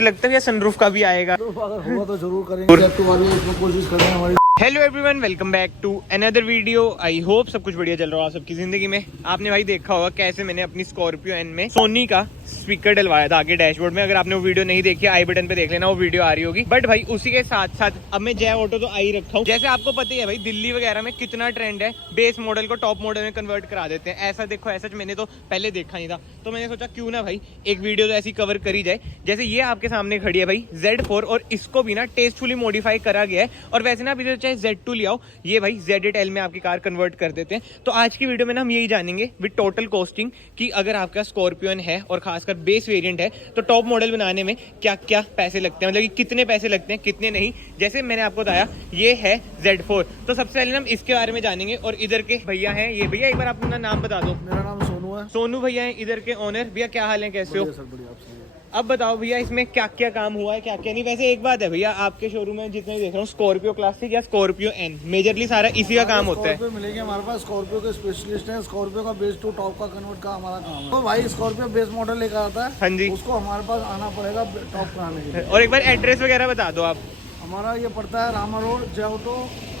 लगता है सनरूफ का भी आएगा, अगर हुआ तो जरूर करेंगे, कोशिश करेंगे हमारी। Hello everyone, welcome back to another video. I hope सब कुछ बढ़िया चल रहा हो सबकी जिंदगी में। आपने भाई देखा होगा कैसे मैंने अपनी स्कॉर्पियो एन में सोनी का स्पीकर डलवाया था आगे डैशबोर्ड में। अगर आपने वो वीडियो नहीं देखी, आई बटन पे देख लेना, वो वीडियो आ रही होगी। बट भाई उसी के साथ साथ अब मैं जय ऑटो तो आ ही रखा हूँ। जैसे आपको पता ही है भाई, दिल्ली वगैरह में कितना ट्रेंड है, बेस मॉडल को टॉप मॉडल में कन्वर्ट करा देते हैं। ऐसा देखो, ऐसा मैंने तो पहले देखा नहीं था, तो मैंने सोचा क्यों ना भाई एक वीडियो तो ऐसी कवर करी जाए। जैसे ये आपके सामने खड़ी है भाई Z4, और इसको भी ना टेस्टफुली मॉडिफाई करा गया है। और वैसे ना आप इधर चाहे Z2 ले आओ, ये भाई Z8L में आपकी कार कन्वर्ट कर देते हैं। तो आज की वीडियो में ना हम यही जानेंगे विद टोटल कॉस्टिंग कि अगर आपका स्कॉर्पियन है और खासकर बेस वेरिएंट है तो टॉप मॉडल बनाने में क्या क्या पैसे लगते हैं, मतलब कि कितने पैसे लगते हैं कितने नहीं। जैसे मैंने आपको बताया ये है Z4, तो सबसे पहले हम इसके बारे में जानेंगे। और इधर के भैया हैं, ये भैया एक बार आप अपना नाम बता दो। मेरा नाम सोनू है। सोनू भैया हैं इधर के ओनर। भैया क्या हाल है, कैसे हो? सर बढ़िया, आप सुनाइए। अब बताओ भैया इसमें क्या क्या काम हुआ है, क्या क्या नहीं। वैसे एक बात है भैया, आपके शोरूम में जितने भी देख रहा हूँ स्कॉर्पियो क्लासिक या स्कॉर्पियो एन, मेजरली सारा इसी का काम होता है। स्कॉर्पियो मिलेगी हमारे पास, स्कॉर्पियो के स्पेशलिस्ट हैं। स्कॉर्पियो का बेस टू टॉप का कन्वर्ट का हमारा काम है। तो भाई स्कॉर्पियो बेस मॉडल लेकर आता है, हाँ जी, उसको हमारे पास आना पड़ेगा टॉप कराने के लिए। और एक बार एड्रेस वगैरह बता दो आप। हमारा ये पड़ता है रामा रोड, जय auto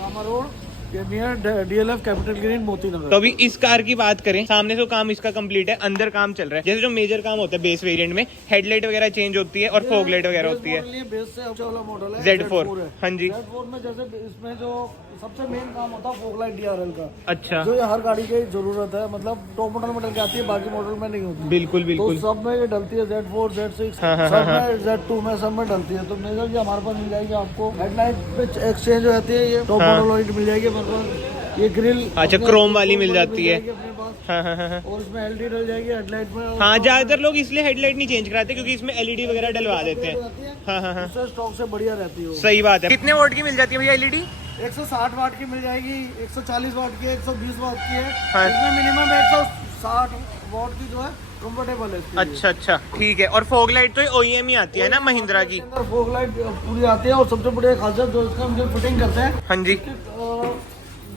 Rama road, near DLF capital green Moti Nagar. तो अभी इस कार की बात करें, सामने से काम इसका कंप्लीट है, अंदर काम चल रहा है। जैसे जो मेजर काम होता है बेस वेरिएंट में, हेडलाइट वगैरह चेंज होती है और फॉग लाइट वगैरह होती है। बेस से अच्छा वाला मॉडल है Z4 हाँ जी। Z4 में जैसे इसमें जो सबसे मेन काम होता है फॉग लाइट DRL का, अच्छा, जो ये हर गाड़ी की जरूरत है। मतलब टॉप मॉडल में डल जाती है, बाकी मॉडल में नहीं होती। बिल्कुल बिल्कुल। तो सब में ये डलती है, Z4 Z6 हाँ, सब में, Z2 में सब में डलती है। तो मेजर ये हमारे पास मिल जाएगी आपको। हेडलाइट पे एक्सचेंज रहती है, ये टॉप मॉडल लाइट मिल जाएगी हमारे पास। ये ग्रिल अच्छा क्रोम वाली मिल जाती है। अपने पास, हाँ हाँ हाँ। और इसमें LED डल जाएगी हेडलाइट में। हाँ, ज्यादातर लोग इसलिए हेडलाइट नहीं चेंज कराते क्योंकि इसमें LED वगैरह डलवा देते हैं। हाँ हाँ हाँ, उससे स्टॉक से बढ़िया रहती है वो। सही बात है। कितने वोट की मिल जाती है भैया LED? 160 वाट की मिल जाएगी, 140 वाट की, 120 वाट की है। हाँ। इसमें मिनिमम 160 वाट की जो है कंफर्टेबल है इसके लिए। अच्छा अच्छा, ठीक है। और फॉग लाइट तो OEM ही आती है ना महिंद्रा की? इसके अंदर फॉग लाइट पूरी आती है। और सबसे बड़ी खासियत जो इसका हम जो फिटिंग करते हैं, हाँ जी।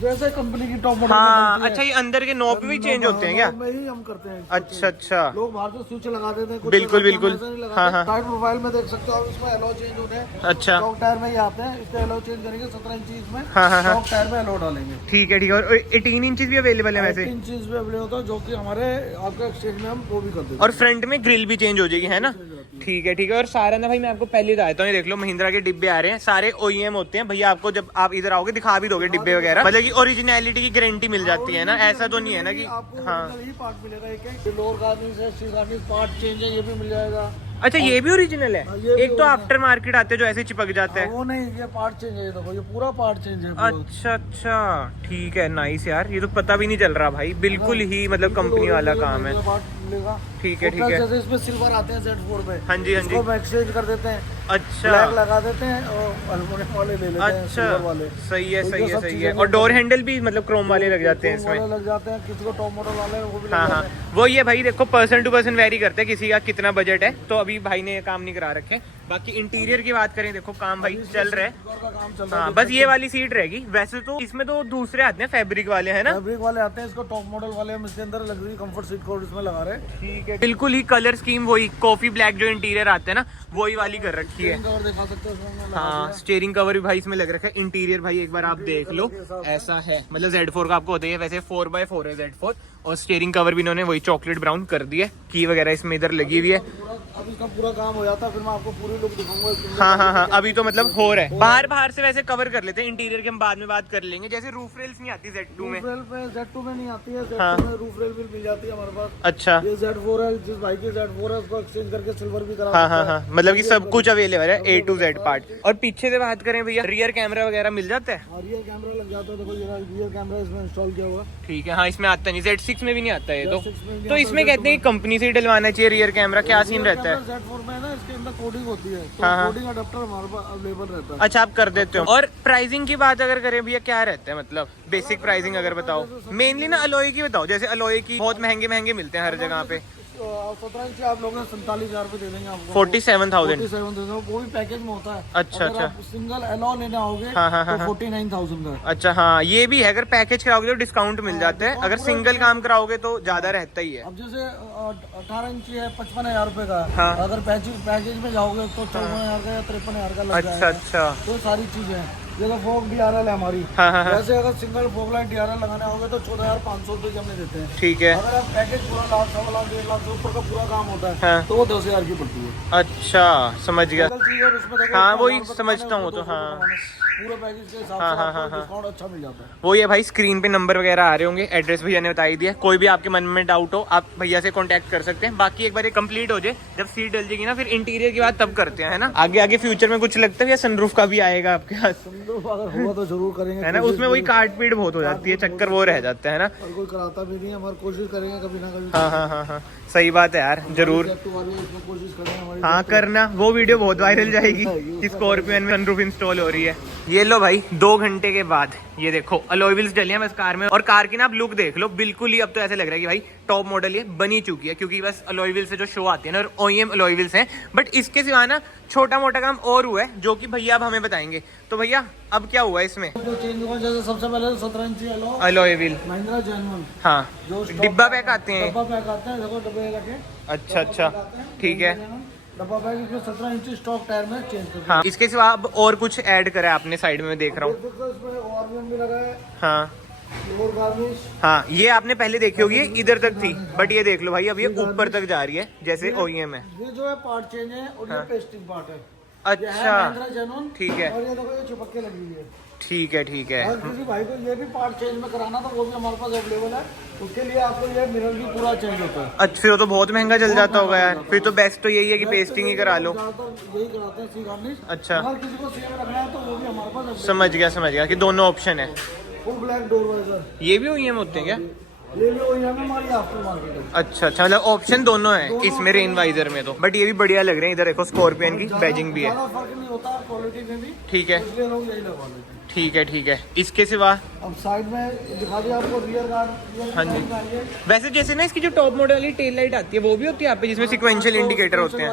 जैसे कंपनी की टॉप मॉडल हाँ, अच्छा ये अंदर के नॉब भी चेंज होते हैं क्या? में ही हम करते हैं। अच्छा अच्छा, लोग बाहर से स्विच लगा देते हैं, कुछ बिल्कुल, लगाते हैं, बिल्कुल। हम ऐसा नहीं लगाते। हाँ, हाँ। साइड प्रोफाइल में देख सकते हो आप, इसमें एलो चेंज होते हैं। अच्छा, स्टॉक टायर में ही आते हैं, इसके एलो चेंज करेंगे 17 इंच इसमें। हाँ, हाँ, हाँ। स्टॉक टायर में एलो डालेंगे। ठीक है ठीक है। और 18 इंचेस भी अवेलेबल है वैसे? 18 इंच भी अवेलेबल होता है, जो कि हमारे आपके एक्सचेंज में हम वो भी कर देते हैं। और फ्रंट में ग्रिल भी चेंज हो जाएगी, है ना? ठीक है ठीक है। और सारा ना भाई मैं आपको पहले बताता हूँ, ये देख लो महिंद्रा के डिब्बे आ रहे हैं, सारे OEM होते हैं भैया। आपको जब आप इधर आओगे दिखा भी दोगे डिब्बे वगैरह, मतलब कि ओरिजिनलिटी की गारंटी मिल जाती है ना, ऐसा तो नहीं है ना कि आपको हाँ। यही पार्ट मिलेगा। एक लोअर गार्निश है, सी गार्निश पार्ट चेंज है, ये भी मिल जाएगा। अच्छा, ये भी ओरिजिनल है? हाँ, ये भी एक तो आफ्टर मार्केट आते हैं जो ऐसे चिपक जाते हैं। वो नहीं, ये पार्ट चेंज है। ये देखो, ये पूरा पार्ट चेंज है। अच्छा अच्छा, ठीक है, नाइस यार। ये तो पता भी नहीं चल रहा भाई, बिल्कुल ही मतलब कंपनी वाला काम है। ठीक है ठीक है। जैसे इसमें सिल्वर आते हैं Z4 में, हाँ जी हाँ जी। इसको एक्सचेंज कर देते हैं, अच्छा ब्लैक लगा देते हैं और एल्युमिनियम वाले ले लेते हैं, अच्छा, सिल्वर वाले। सही है तो सही ये है सब सही चीजें है। और डोर हैंडल भी मतलब क्रोम वाले लग जाते हैं क्रोम इसमें? वाले लग जाते हैं, किसी को टॉप मॉडल वाले हैं, वो भी लग हाँ हाँ, जाते हैं। वो ये भाई देखो पर्सन टू पर्सन वेरी करते हैं, किसी का कितना बजट है। तो अभी भाई ने ये काम नहीं करा रखे। बाकी इंटीरियर की बात करें, देखो काम भाई चल रहा है। सिल्वर का काम चल रहा है। हाँ, बस ये वाली सीट रहेगी। वैसे तो इसमें तो दूसरे आते हैं फैब्रिक वाले, है ना? फैब्रिक वाले आते हैं, इसको टॉप मॉडल वाले हम इसके अंदर लग्जरी कंफर्ट सीट कोड इसमें लगा रहे हैं। ठीक है, बिल्कुल ही कलर स्कीम वही कॉफी ब्लैक जो इंटीरियर आते हैं ना, वही वाली कर रखी है। कवर दिखा सकते हो इसमें हमने लगा हाँ, दिया। स्टीयरिंग कवर भी भाई इसमें लग रखा है। इंटीरियर भाई एक बार आप देख लो, ऐसा है। मतलब Z4 का आपको होता है, वैसे 4x4 है Z4। और स्टीयरिंग कवर भी इन्होंने वही चॉकलेट ब्राउन कर दिया है। की वगैरह इसमें इधर लगी हुई है। अब इसका पूरा काम हो जाता है, फिर मैं आपको पूरी लुक दिखाऊंगा इसके अंदर। हाँ हाँ हाँ, अभी तो मतलब हो रहा है। बाहर से वैसे कवर कर लेते हैं, इंटीरियर के हम बाद में बात कर लेंगे। जैसे रूफ रेल्स नहीं आती Z2 में? रूफ रेल पे Z2 में नहीं आती है, हाँ। Z2 में रूफ रेल भी मिल जाती है हमारे पास। अच्छा, ये Z4 है, जिस भाई की Z4 है उसको एक्सचेंज करके सिल्वर भी करा हाँ सकता हाँ है। हाँ, मतलब कि सब कुछ अवेलेबल है A to Z पार्ट। और पीछे से बात करें भैया, रियर कैमरा वगैरह मिल जाता है? और रियर कैमरा लग जाता है, देखो ये रियर कैमरा इसमें इंस्टॉल किया हुआ है। ठीक है। हाँ, इसमें आता नहीं, Z6 में भी नहीं आता है ये Z6 में तो नहीं तो आता, इसमें कहते हैं कि कंपनी से ही डलवाना चाहिए रियर कैमरा। क्या सीन रहता है? Z4 में ना इसके अंदर कोडिंग होती है, तो हाँ, हाँ। कोडिंग अडेप्टर हमारे पास अवेलेबल रहता है। अच्छा, आप कर देते हो। और प्राइसिंग की बात अगर करें भैया, क्या रहता है मतलब बेसिक प्राइसिंग अगर बताओ? मेनली ना अलॉय की बताओ। जैसे अलॉय की बहुत महंगे महंगे मिलते हैं हर जगह पे। 17 इंच आप लोग 47,000 रुपए दे देंगे आपको। 47,000। 47 दे दो, वो भी पैकेज में होता है। अच्छा, अगर आप सिंगल एलॉ लेने आओगे हाँ, तो 49,000 का है। अच्छा हाँ, ये भी है, अगर पैकेज कराओगे तो डिस्काउंट मिल जाता है, अगर सिंगल काम कराओगे तो ज्यादा रहता ही है। अब जैसे 18 इंची है 55,000 रुपए का। हाँ। अगर पैकेज में जाओगे तो 54,000 का या 53,000 का लग अच्छा जाएगा। अच्छा, तो सारी चीजें हैं। जैसे फोक DRL है हमारी। हाँ हाँ हाँ, वैसे अगर सिंगल फोक लाइट DRL लगाने आओगे तो 14,500 रुपए की हमने देते हैं। ठीक है। अगर आप पैकेज पूरा लाख, 1.25 लाख, 1.5 लाख से ऊपर का पूरा काम होता है हाँ। तो वो 10,000 की पड़ती है। अच्छा, समझ गया। सिंगल चीज और उसमें देखो हाँ, उसका वही 1000 रुपए समझता कमाने हूँ, हैं, तो 200 हाँ। कमाने हैं। पूरे पैकेज के हिसाब हाँ, से हाँ, आपको हाँ, डिस्काउंट अच्छा मिल जाता है। वो ये भाई स्क्रीन पे नंबर वगैरह आ रहे होंगे, एड्रेस भैया ने बता ही दिया। कोई भी आपके मन में डाउट हो आप भैया से कांटेक्ट कर सकते हैं। बाकी एक बार ये कंप्लीट हो जाए, जब सीट डल जाएगी ना, फिर इंटीरियर की बात तब करते हैं, है ना। आगे आगे फ्यूचर में कुछ लगता है या सनरूफ का भी आएगा आपके पास, सनरूफ अगर हुआ तो जरूर करेंगे, है ना। उसमें वही काट पीट बहुत हो जाती है, चक्कर वो रह जाता है ना। और कोई कराता भी नहीं है, हमारी कोशिश करेंगे कभी ना कभी। हाँ हाँ हाँ हाँ, सही बात है यार, जरूर। इसमें कोशिश करेंगे हमारी। हाँ करना, वो वीडियो बहुत वायरल जाएगी कि स्कॉर्पियो में सनरूफ इंस्टॉल हो रही है। ये लो भाई, 2 घंटे के बाद ये देखो अलॉय व्हील्स डली हैं बस कार में, और कार की ना आप लुक देख लो, बिल्कुल ही अब तो ऐसे लग रहा है कि भाई टॉप मॉडल ये बनी चुकी है, क्योंकि बस अलॉय व्हील्स से जो शो आती है ना, और OEM अलॉय व्हील्स हैं। बट इसके सिवा ना छोटा मोटा काम और हुआ है, जो कि भैया अब हमें बताएंगे। तो भैया अब क्या हुआ इसमें? जो चेंज हुआ, जैसे सबसे पहले 17 इंची अलॉय व्हील, महिंद्रा जेन्युइन हाँ, जो डिब्बा पैक आते हैं। डब्बा पैक आते हैं, देखो डब्बे रखे। अच्छा अच्छा, ठीक है। डब्बा पैक इसमें 17 इंची स्टॉक टायर में चेंज कर। हाँ, इसके सिवा अब और कुछ ऐड करा है आपने साइड में, मैं देख रहा हूँ। इसमें ORVM भी लगा है, हाँ फ्लोर गार्निश। हाँ, ये आपने पहले देखी होगी, ये इधर तक थी, बट ये देख लो भाई, अब ये ऊपर तक जा रही है, जैसे OEM है। ये जो है पार्ट चेंज है, और ये पेस्टिंग पार्ट है। अच्छा, महिंद्रा जेन्युइन, ठीक है। और ये देखो ये चिपके लगी हुई है। ठीक है ठीक है। अगर किसी भाई को ये भी पार्ट चेंज में कराना तो वो भी हमारे पास अवेलेबल है। उसके लिए आपको ये मिरर भी पूरा चेंज होता है। अच्छा, फिर वो तो बहुत महंगा चल जाता होगा यार, फिर तो बेस्ट तो यही है कि पेस्टिंग ही करा लो। ज्यादातर यही कराते हैं, सी गार्निश। अच्छा, अगर किसी को सेम रखना है तो वो भी हमारे पास available समझ गया कि दोनों ऑप्शन है। है। फुल ब्लैक डोर वाइजर, ये भी OEM होते हैं क्या? ये भी OEM है, हमारी आफ्टर मार्केट है। अच्छा अच्छा, मतलब ऑप्शन दोनों है इसमें रेन वाइजर में तो, बट ये भी बढ़िया लग रहे हैं। इधर देखो स्कॉर्पियन की बैजिंग भी है। ज्यादा फर्क नहीं होता क्वालिटी में भी, ठीक है इसलिए लोग यही लगवा लेते हैं। ठीक है। इसके सिवा अब साइड में दिखा दिया आपको रियर गार्ड। हाँ जी। वैसे जैसे ना इसकी जो टॉप मॉडल वाली टेल लाइट आती है, वो भी होती है यहाँ पे, जिसमें सिक्वेंशियल इंडिकेटर होते हैं,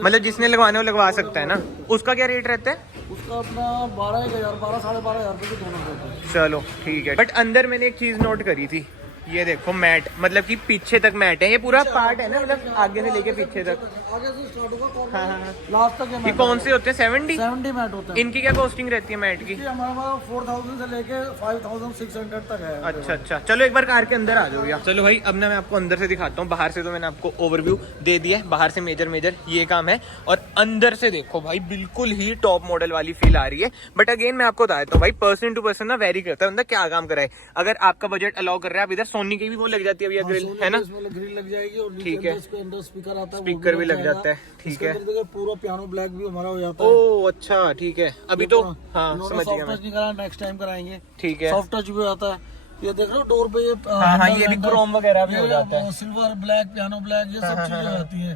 मतलब जिसने लगवाने वो लगवा सकता है ना। उसका क्या रेट रहता है? उसका अपना 12,000, 12,500 रुपए के दोनों रहते हैं। चलो ठीक है। बट अंदर मैंने एक चीज नोट करी थी, ये देखो मैट, मतलब कि पीछे तक मैट है, ये पूरा पार्ट है ना, मतलब आगे से लेके पीछे तक। आगे से स्टार्ट होगा कॉर्नर, हाँ। लास्ट तक ये कौन से होते हैं? 70 मैट होते हैं। इनकी क्या कॉस्टिंग रहती है मैट की? ये हमारे पास 4,000 से लेके 5,600 तक है। अच्छा, चलो एक बार कार के अंदर आ जाओ भैया। चलो भाई, अब ना मैं आपको अंदर से दिखाता हूँ। बाहर से तो मैंने आपको ओवरव्यू दे दिया है, बाहर से मेजर ये काम है, और अंदर से देखो भाई, बिल्कुल ही टॉप मॉडल वाली फील आ रही है। बट अगेन मैं आपको बता देता हूँ भाई, पर्सन टू पर्सन ना वेरी करता है, बंदा क्या काम कर रहा है। अगर आपका बजट अलाउ कर रहा है, आप इधर सोनी की भी वो लग जाती है भैया ग्रिल, है ना। ग्रिल लग जाएगी, और ठीक है, अंदर स्पीकर आता है, स्पीकर भी लग जाता है। ठीक है, पूरा पियानो ब्लैक भी हमारा हो जाता है। ओह अच्छा, ठीक है। अभी तो हाँ समझ गया मैं। नहीं करा, नेक्स्ट टाइम कराएंगे। ठीक है, सॉफ्ट टच भी आता है। ये देख रहे हो डोर पे, ये हाँ, ये भी क्रोम वगैरह भी हो जाता है। सिल्वर ब्लैक, पियानो ब्लैक, ये सब चीजें रहती है।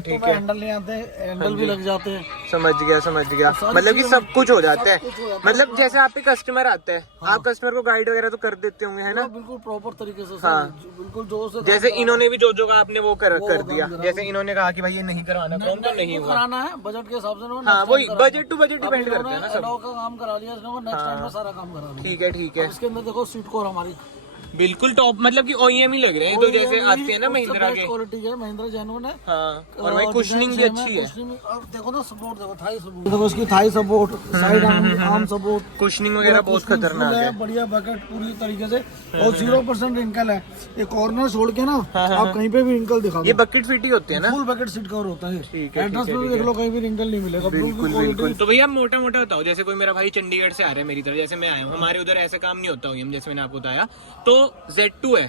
ठीक है। हैंडल नहीं आते, हैंडल भी लग जाते हैं। समझ गया, मतलब कि सब कुछ हो जाता है। मतलब जैसे आप पे कस्टमर आता है, आप कस्टमर को गाइड वगैरह तो कर देते होंगे, है ना। बिल्कुल प्रॉपर तरीके से, हाँ। बिल्कुल जोर से। जैसे इन्होंने भी जो का आपने वो कर दिया, जैसे इन्होंने कहा कि भाई ये नहीं कराना, कौन तो नहीं हुआ, कराना है बजट के हिसाब से। हाँ, वही बजट टू बजट डिपेंड करता है ना सब। का काम करा लिया इसने, नेक्स्ट टाइम में सारा काम करा लिया। ठीक है। इसके अंदर देखो सीट कोर हमारी बिल्कुल टॉप, मतलब कि OEM ही लग रहे हैं, तो जैसे आते हैं ना महिंद्रा के। क्वालिटी है, महिंद्रा जेन्युइन है। हाँ, और भाई कुशनिंग भी अच्छी है। अब देखो ना, सपोर्ट देखो, थाई सपोर्ट देखो, इसकी Thai support, side arm support, cushioning वगैरह बहुत खतरनाक है। बढ़िया बकेट पूरी तरीके से, और 0% रिंकल है। ये कॉर्नर छोड़ के ना आप कहीं पे भी रिंकल दिखा, ये बकेट फिट ही होते हैं ना, फुल बकेट सीट कवर होता है। ठीक है, एड्रेस में भी देख लो, कहीं भी रिंकल नहीं मिलेगा। बिल्कुल। तो भैया मोटा बताओ, जैसे कोई मेरा भाई चंडीगढ़ से आ रहा है मेरी तरफ, जैसे मैं आया हूँ, हमारे उधर ऐसा काम नहीं होता OEM, जैसे मैंने आपको बताया। तो Z2 है,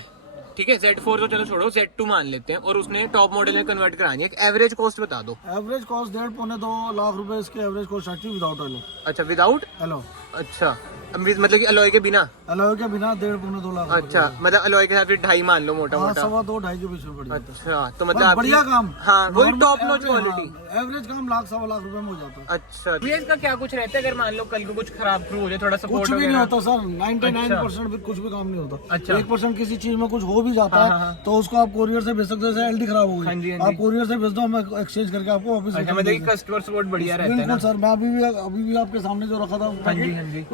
ठीक है, Z4 तो चलो छोड़ो, Z2 मान लेते हैं, और उसने टॉप मॉडल में कन्वर्ट करानी है। एक एवरेज कॉस्ट बता दो। एवरेज कॉस्ट 1.5 पौने 2 लाख रुपए इसके एवरेज कॉस्ट आती है, विदाउट एलो। अच्छा, विदाउट एलो। अच्छा, मतलब कि अलॉय के बिना? अलॉय के बिना 1.5-2 लाख। अच्छा, मतलब अलॉय के साथ फिर 2.5 मान लो मोटा मोटा। 2.25 के बीच में पड़ जाता है। अच्छा, तो मतलब बढ़िया काम। हाँ, वही टॉप नॉच क्वालिटी। एवरेज काम 1-1.25 लाख रुपए में हो जाता है। अच्छा, भैया इसका क्या कुछ रहता है अगर मान लो कल को कुछ खराब हो जाए, थोड़ा सपोर्ट? कुछ भी नहीं होता सर, 99% भी कुछ भी काम नहीं होता। अच्छा। 1% किसी चीज में कुछ हो भी जाता है तो उसको आप कोरियर से भेज सकते हो। जैसे एलडी खराब हो गई, आप कोरियर से भेज दो, हम एक्सचेंज करके आपको वापस। मतलब कस्टमर सपोर्ट बढ़िया रहता है। बिल्कुल सर, मैं अभी भी आपके सामने जो रखा था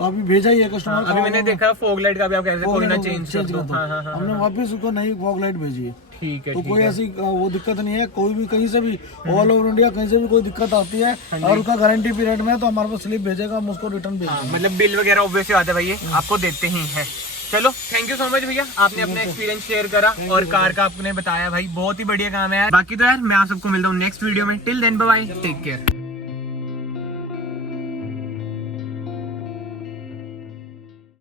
अभी भेजा ही है कस्टमर। अभी मैंने देखा फॉग लाइट का भी आप कह रहे थे कोई ना चेंज कर दो। हमने वापस उसको नई फॉग लाइट भेजी है। ठीक है, तो कोई ऐसी वो दिक्कत नहीं है। कोई भी कहीं से भी ऑल ओवर इंडिया कहीं से भी कोई दिक्कत आती है और उसका गारंटी पीरियड में है तो हमारे पास स्लिप भेजेगा, हम उसको रिटर्न भेजेंगे। मतलब बिल वगैरह ऑब्वियसली आता है भैया, आपको देते ही है। चलो, थैंक यू सो मच भैया, आपने अपना एक्सपीरियंस शेयर करा और कार का आपने बताया भाई, बहुत ही बढ़िया काम है यार। बाकी तो यार मैं आप सबको मिलता हूँ नेक्स्ट वीडियो में। Till then bye bye, take care.